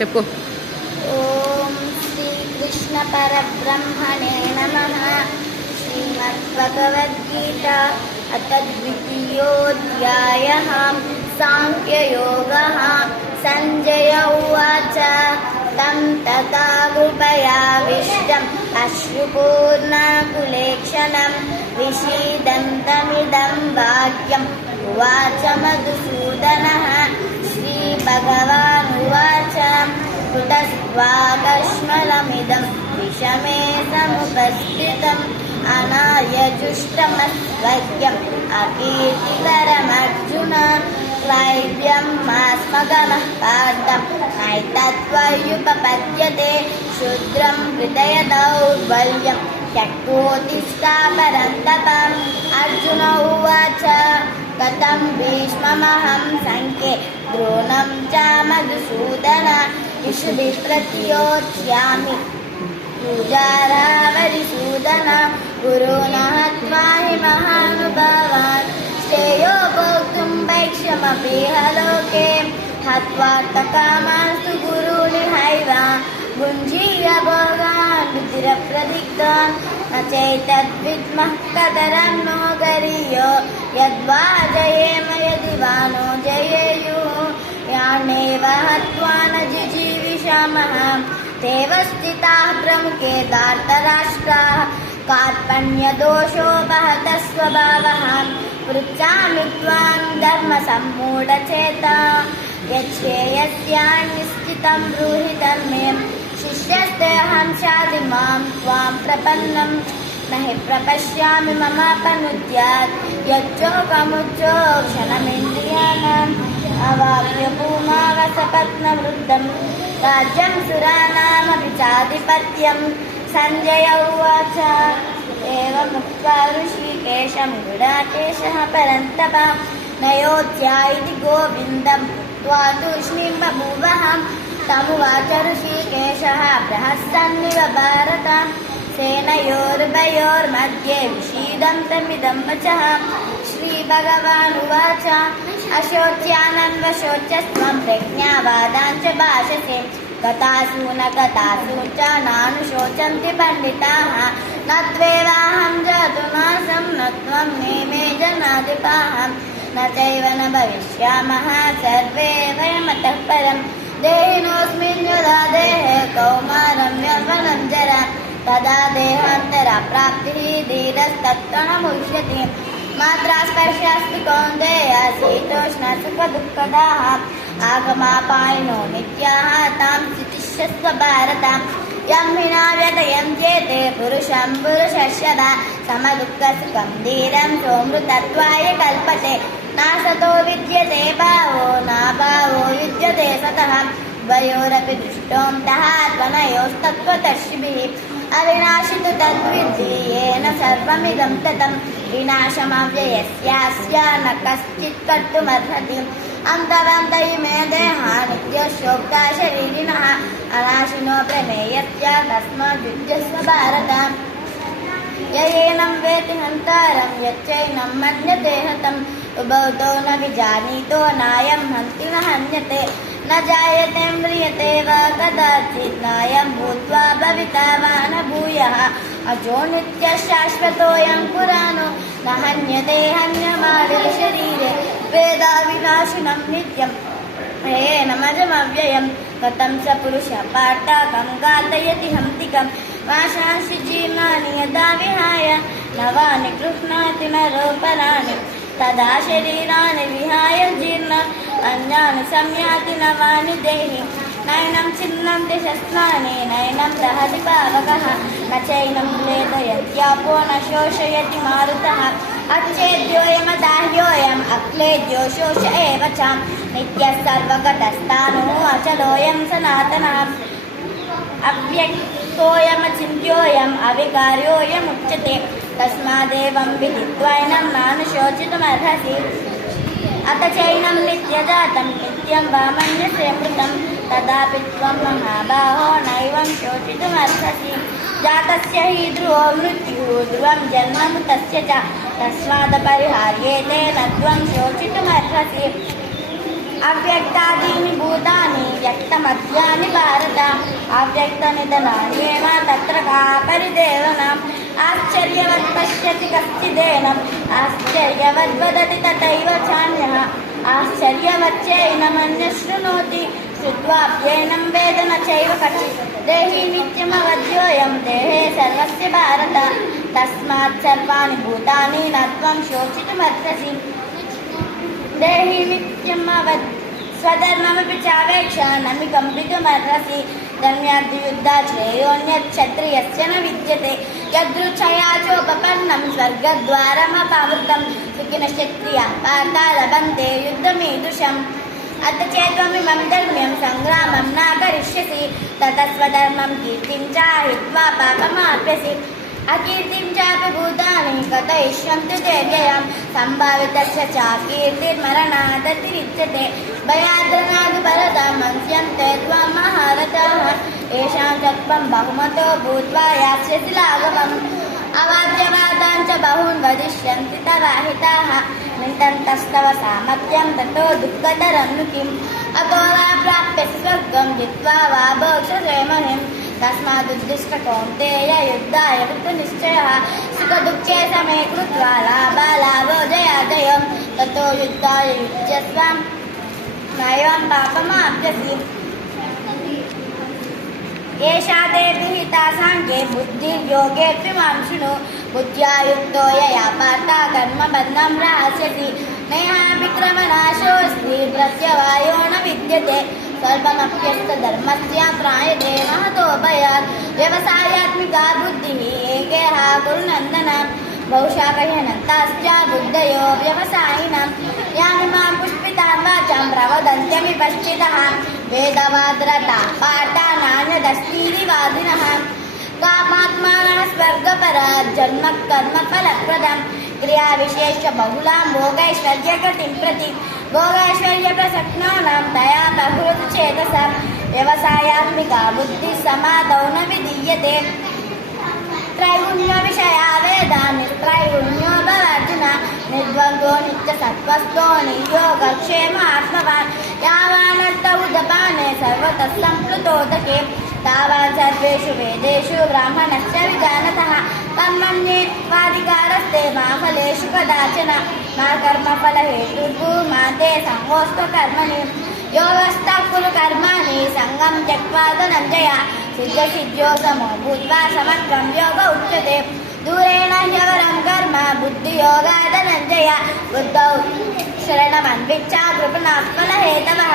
చెప్పు. ఓం శ్రీ కృష్ణ పరబ్రహ్మణే నమః. శ్రీమద్భగవద్గీత అథ ద్వితీయోऽధ్యాయः. సాంఖ్యయోగः. సంజయ ఉవాచ తం తథా కృపయావిష్టం అశ్రుపూర్ణాకులేక్షణం విషీదంతమిదం వాక్యం ఉవాచ మధుసూదనः. శ్రీభగవానువాచ కుతస్త్వాకష్మలమిదం విషమే సముపస్థితం అనార్యజుష్టమస్వర్గ్యం అకీర్తికరమర్జున. క్లైవ్యం మాస్మగమః పార్థం నైతత్వయుపపద్యతే. శూద్రం హృదయ దౌర్బల్యం శక్తోతిష్టా పరంతప. అర్జున ఉవాచ కథం భీష్మమహం సంఖ్యే ద్రోణం చ మధుసూదన. ఇషుభిః ప్రతియోత్స్యామి పూజారావరిసూదన. గురుణ హత్వా హి మహానుభావాన్ శ్రేయో భోక్తుం భైక్షమపీహ లోకే. హత్వార్థకామాస్తు గురూణి హైవ భుञ्जीय भोगान् बुद्धिरप्रदिग्धान् न चैतद्विद्मः कतरन्नो गरीयो यद्वा जयेम यदि वा नो जयेयुः. यान्येव हत्वा न जिजीविषामः तेव स्थिताः प्रमुखे धार्तराष्ट्राः. कार्पण्यदोषोपहतः स्वभावः पृच्छामि त्वां धर्मसम्मूढचेता. यच्छ्रेयस्यान्निश्चितं ब्रूहि धर्मे शिष्यस्तेऽहं शाधि मां त्वां प्रपन्नं न हि प्रपश्यामि ममापनुद्यात् यच्चोकमुच्चोक्षणमिन्द्रियाणाम् अवाप्य भूमावसपत्नवृद्धं राज्यं सुराणामपि चाधिपत्यं. संजय उवाच एवमुक्त्वा ऋषिकेशं गुडाकेशः परन्तप नयोत्या इति गोविन्दं त्वा तूष्णीं बभूवः. तमुवाच ऋषिकेशः प्रहसन्निव भारत. सेनयोरुभयोर्मध्ये विषीदन्तमिदं वचः. श्रीभगवानुवाच अशोच्यानन्वशोच्यस्त्वं प्रज्ञावादाञ्च भाषसे. गतासु न गतासु च नानुशोचन्ति पण्डिताः. न त्वेवाहं जातुमासं न त्वं नेमे जनाधिपाः. न चैव न भविष्यामः सर्वे वयमतः परं. देहिनोऽस्मिन् यदा देहे कौमारं यौवनं जरा तदा देहान्तरप्राप्तिः धीरस्तत्र न मुह्यति. मात्रा स्पर्शास्तु कौन्तेय शीतोष्णसुखदुःखदाः आगमापायिनो नित्याः तां स्थितिश्चस्व भारत. यं विना व्यतयन्त्येते पुरुषं पुरुषस्यदा समदुःखसुखं धीरं सोऽमृतत्वाय कल्पते. नासतो विद्यते भावो नाभावो युज्यते सतः. द्वयोरपि दृष्टोऽन्तः त्वनयोस्तत्त्वदर्शिभिः. अविनाशितु तद्विद्धि येन सर्वमिदं ततं. विनाशमव्ययस्यास्य न कश्चित् कर्तुमर्हति. अन्तरन्त इमे देहा नित्यशोक्ता शरीरिणः अनाशिनो प्रमेयस्य तस्माद्युज्यस्व भारत. ययेनं वेति हन्तारं यच्चैनं मन्यते हतम्. उभौ न विजानीतो नायं हन्ति न हन्यते. न जायते म्रियते वा कदाचित् नायं भूत्वा भविता वा न भूयः. अजो नित्यः शाश्वतोऽयं पुराणो न हन्यते हन्यमाने शरीरे. वेदाविनाशिनं नित्यं येनमजमव्ययं. कथं स पुरुषः पार्थ कं घातयति हन्तिकं. वाशांसि जीर्णानि यदा विहाय नवानि गृह्णाति नरोपराणि. तदा शरीराणि विहाय जीर्ण अन्यानि संयाति नवानि देहि. नैनं छिन्नन्ति शस्त्राणि नैनं दहति पावकः. न चैनं क्लेदयत्यापो न शोषयति मारुतः. अच्छेद्योऽयमदाह्योऽयम् अक्लेद्यो शोष एव च. नित्यः सर्वगतस्थाणुः अचलोऽयं सनातनः. अव्यक्तोऽयमचिन्त्योऽयम् अविकार्योऽयमुच्यते. तस्मादेवं विदित्वैनं नानुशोचितुमर्हसि. अथ चैनं नित्यजातं नित्यं वा मन्यसे मृतं. तदापि त्वं महाबाहो नैवं शोचितुमर्हसि. जातस्य हि ध्रुवो मृत्युः ध्रुवं जन्म मृतस्य च. तस्मादपरिहार्येते न त्वं शोचितुमर्हसि. अव्यक्तादीनि भूतानि व्यक्तमद् మధ్యాని భారత అవ్యక్త నిధనాన్యేన తత్ర కా పరిదేవనాం ఆశ్చర్యవత్ పశ్యతి కశ్చిదేనం ఆశ్చర్యవద్వదతి తథైవ చాన్యః ఆశ్చర్యవచ్చైనమన్య శృణోతి శ్రుత్వాప్యేనం వేద న చైవ కచిత్ దేహి నిత్యమవద్యోయం దేహే సర్వస్య భారత తస్మాత్ సర్వాణి భూతాని న త్వం శోచితుమర్హసి దేహి నిత్యమవద్ స్వధర్మమపి చావేక్ష నమి కంపితుమర్హసి ధన్యాద్యుద్ధా శ్రేయోన్యక్షత్రియస్య న విద్యతే యదృచ్ఛయా చోపపన్నం స్వర్గద్వారమపావృతం సుఖినః క్షత్రియాః పార్థ లభन्ते యుద్ధమీదృశం అత చేత్వమిమం ధర్మ్యం సంగ్రామం న కరిష్యసి తతః స్వధర్మం కీర్తిం చ హిత్వా పాపమాప్యసి అకీర్తిం చాపి భూతాని కథయిష్యంతి తే వ్యయం సంభావితస్య చ కీర్తిర్మరణాదతిరిచ్యతే భయాద్రనాది భరతం మంస్యంతే త్వం మహారథాః ఏషాం చత్వం బహుమతో భూత్వా యాస్యసి లాఘవం అవాద్యవాదాం చ బహూన్ వదిష్యంతి తవాహితాః నితంతస్తవ సామర్థ్యం తతో దుఃఖతరం ను కిం అతో వా ప్రాప్యసి స్వర్గం జిత్వా వా భోక్షసే మహిం తస్మాదుద్దిష్ట కౌంతేయ యుద్ధాయ కృతనిశ్చయః సుఖదుఃఖే సమే కృత్వా లాభాలాభో జయాజయం తతో యుద్ధాయ యుజ్యస్వ నైవం పాపమాప్యసి ఏషా తే విహితా సాంఖ్యే బుద్ధిర్యోగేऽपि మాం శృణు బుద్ధ్యా యుక్తో యయా పార్థ కర్మబంధం రహస్యసి నేహ విక్రమనాశోऽస్తి ప్రత్యవాయో న విద్యతే స్వల్పమప్యస్తధర్మస్య త్రాయతే మహతో భయాత్ వ్యవసాయాత్మికా బుద్ధిః ఏకేహ గురునందన బహుశాఖహ్యనంతాశ్చ బుద్ధయో వ్యవసాయినాం యాని మాం పుష్పితాం వాచాం ప్రవదంత్యమి పశ్చితః వేదవాద్రతా పాఠ నాణ్యదస్तीति వాదినః కామాత్మానः స్వర్గపరా జన్మ కర్మ ఫలప్రదం క్రియా విశేష బహుళాం భోగైశ్వర్యగతిం ప్రతి భోగైశ్వర్య ప్రసక్నానాం దయా బహుళతు చేతసాం వ్యవసాయాత్మికా బుద్ధి సమాదౌ న విధీయతే త్రైగుణ్య విషయా వేదా నిత్రైగుణ్యో భవార్జున నిర్ద్వంద్వో నిత్య సత్వస్థో నియోగక్షేమ ఆత్మవాన్ యావానర్థ ఉదపానే సర్వతః సంప్లుతోదకే తావాన్ సర్వేషు వేదేషు బ్రాహ్మణస్య విజానతః కర్మణ్యేవాధికారస్తే మా ఫలేషు కదాచన మా కర్మఫల హేతుర్భూ మా తే సంగోస్తు కర్మణి యోగస్థః కురు కర్మాణి సంగం త్యక్త్వా ధనంజయ సిద్ధ్యసిద్ధ్యో సమో భూత్వా సమత్వం యోగ ఉచ్యతే దూరేణ హ్యవరం కర్మ బుద్ధియోగా ధనంజయ బుద్ధౌ శరణమన్విచ్చ కృపణాత్మనహేతవః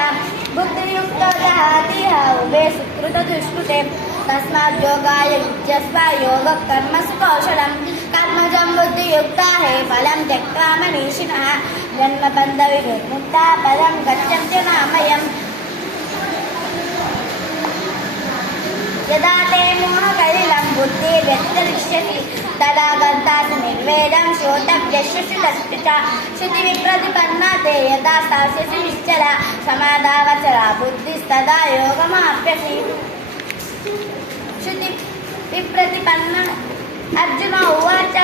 బుద్ధియుక్తో జహాతిహ ఉభే సుకృత దుష్కృతే తస్మాత్ యోగాయ యుజ్యస్వ యోగ కర్మసు కౌశలం కర్మజం బుద్ధియుక్తా హే ఫలం త్యక్త్వా మనీషిణః జన్మబంధ విముక్తా పదం గచ్చంత్య నామయం యదా తే మోహకలిలం బుద్ధిర్వ్యతిరిష్యతి తదా గర్తాసి నిర్వేదం శ్రోతవ్యస్య శ్రుతస్య చ శృతి విప్రతిపన్నా తే యదా స్థాస్యసి నిశ్చల సమాధావచరా బుద్ధిస్తదా యోగమాప్యసి శృతి విప్రతిపన్న అర్జున ఉవాచ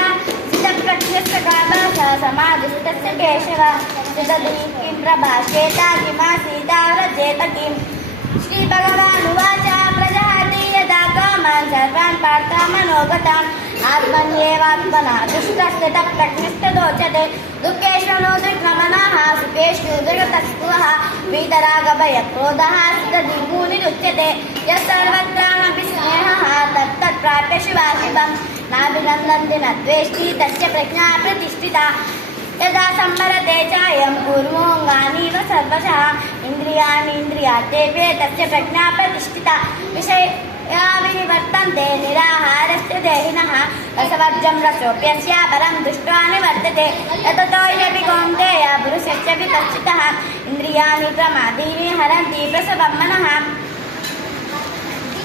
స్థితప్రజ్ఞస్య కా భాషా సమాధిస్థస్య కేశవ స్థితధీ కిం ప్రభాషేత కిమాసీత వ్రజేత కిం శ్రీభగవానువాచ ప్రజహాతి యదా కామాన్ సర్వాన్ పార్థ మనోగతాన్ ఆత్మన్యేవాత్మనా దుష్టస్థితప్రజ్ఞస్తదోచతే దుఃఖేష్వనో ధృగ్నమనః సుఖేషు జగతస్పృహः వీతరాగభయక్రోధः స్థితదిగ్భూనిరుచ్యతే యస్సర్వత్రానపి స్నేహः తత్తత్ప్రాప్య శుభాశుభం నాభినందన్తి న ద్వేష్టి తస్య ప్రజ్ఞా ప్రతిష్ఠితా యదా సంబరతే చాయం కూర్మోంగానీవ సర్వశః ఇంద్రియాణీంద్రియార్థేభ్యే తస్య ప్రజ్ఞా ప్రతిష్ఠితా విషయా వినివర్తంతే నిరాహారస్య దేహినః రసవర్జం రసోప్యస్య పరం దృష్ట్వా నివర్తతే యతతో హ్యపి కౌంతేయ పురుషస్య విపశ్చితః ఇంద్రియాణి ప్రమాదీని హరంతి ప్రసవం మనః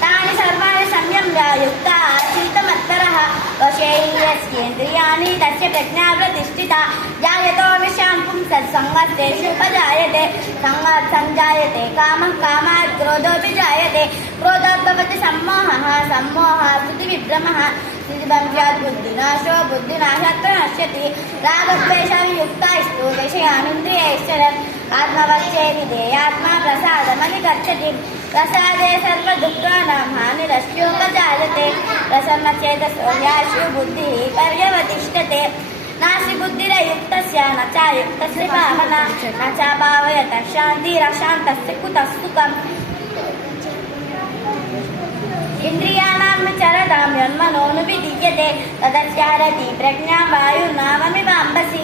तानि सर्वाणि संयम्य युक्ता आसीतमत्परः वशे यस्येन्द्रियाणि तस्य प्रज्ञा प्रतिष्ठिता जायतो विषयां पुंसत्सङ्गस्तेषुपजायते सङ्गात् सञ्जायते कामः कामात् क्रोधोऽपि जायते क्रोधात् भवति सम्मोहः सम्मोहात् स्मृतिविभ्रमः स्मृतिभ्रंशात् बुद्धिनाशो बुद्धिनाशात् प्रणश्यति रागद्वेषाभियुक्तास्तु विषयानिन्द्रियैश्चरन् ఆత్మవచ్చేది దేయాత్మా ప్రసాదమని గచ్చతి ప్రసాదే సర్వదుఃఖానాం హానిరస్యోపజాయతే ప్రసన్నచేతసో యాశు బుద్ధిః పర్యవతిష్ఠతే నాసి బుద్ధిరయుక్తస్య న చాయుక్తస్య భావన న చ భావయతః శాంతిరశాంతస్య కుతః సుఖం ఇంద్రియాణాం విచరతాం యన్మనోను విధీయతే తదస్యారతి ప్రజ్ఞా వాయుర్నావమివాంబసి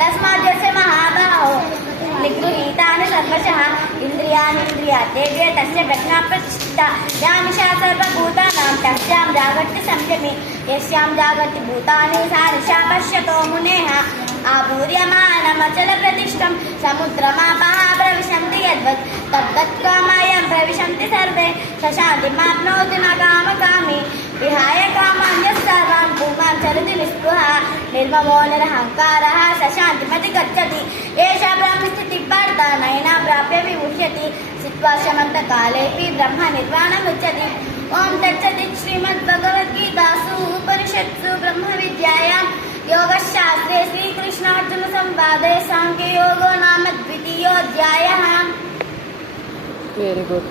తస్మాద్యస్య మహాబాహో నిగృహీతాని సర్వశః ఇంద్రియాణీంద్రియార్థేభ్య తస్య ప్రజ్ఞా ప్రతిష్ఠితా యా నిశా సర్వభూతానాం తస్యాం జాగర్తి సంయమి యస్యాం జాగర్తి భూతాని సా నిశా పశ్యతో మునేః ఆపూర్యమానమచల ప్రతిష్టం సముద్రమాపః ప్రవిశంతి యద్వత్ తద్దత్కామాయం ప్రవిశంతి సర్వే సశాంతిమాప్నోతి న కామకామి విహాయ కామాన్యః సర్వాన్ పుమాన్ చరతి నిస్పృహः నిర్మమో నిరహంకారः సశాంతిమతి గచ్చతి ఏషా బ్రహ్మస్థితిः పార్థ నైనా ప్రాప్య విముహ్యతి స్థిత్వా శమంతకాలేऽపి బ్రహ్మ నిర్వాణముచ్యతి ఓం తత్సత్ శ్రీమద్భగవద్గీతాసు ఉపనిషత్సు బ్రహ్మ విద్యాయాం योगशास्त्रे श्रीकृष्णार्जुन संवादे सांख्ययोगो नाम द्वितीयोऽध्यायः। Very good.